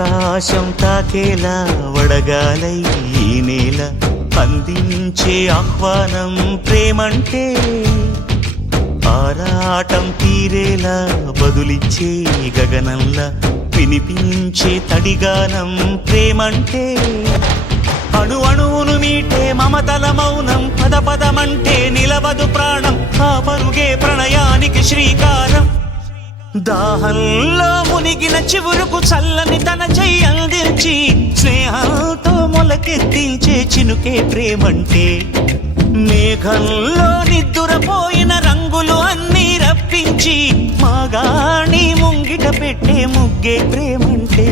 ఆకాశం తాకేలా వడగాలై ఈ నేల అందించే ఆహ్వానం ప్రేమంటే ఆరాటం తీరేలా బదులిచ్చే గగనంలా వినిపించే తడిగానం ప్రేమంటే అణు అణువును మీటే మమతల మౌనం పద పదమంటే నిలవదు ప్రాణం ఆ పరుగే ప్రణయానికి శ్రీకారం దాహంలో మునిగిన చివురుకు చల్లని తన చెయ్యి అందించి స్నేహంతో మొలకెత్తించే చినుకే ప్రేమంటే మేఘంలో నిద్దురపోయిన రంగులు అన్నీ రప్పించి మాగాణి ముంగిట పెట్టే ముగ్గే ప్రేమంటే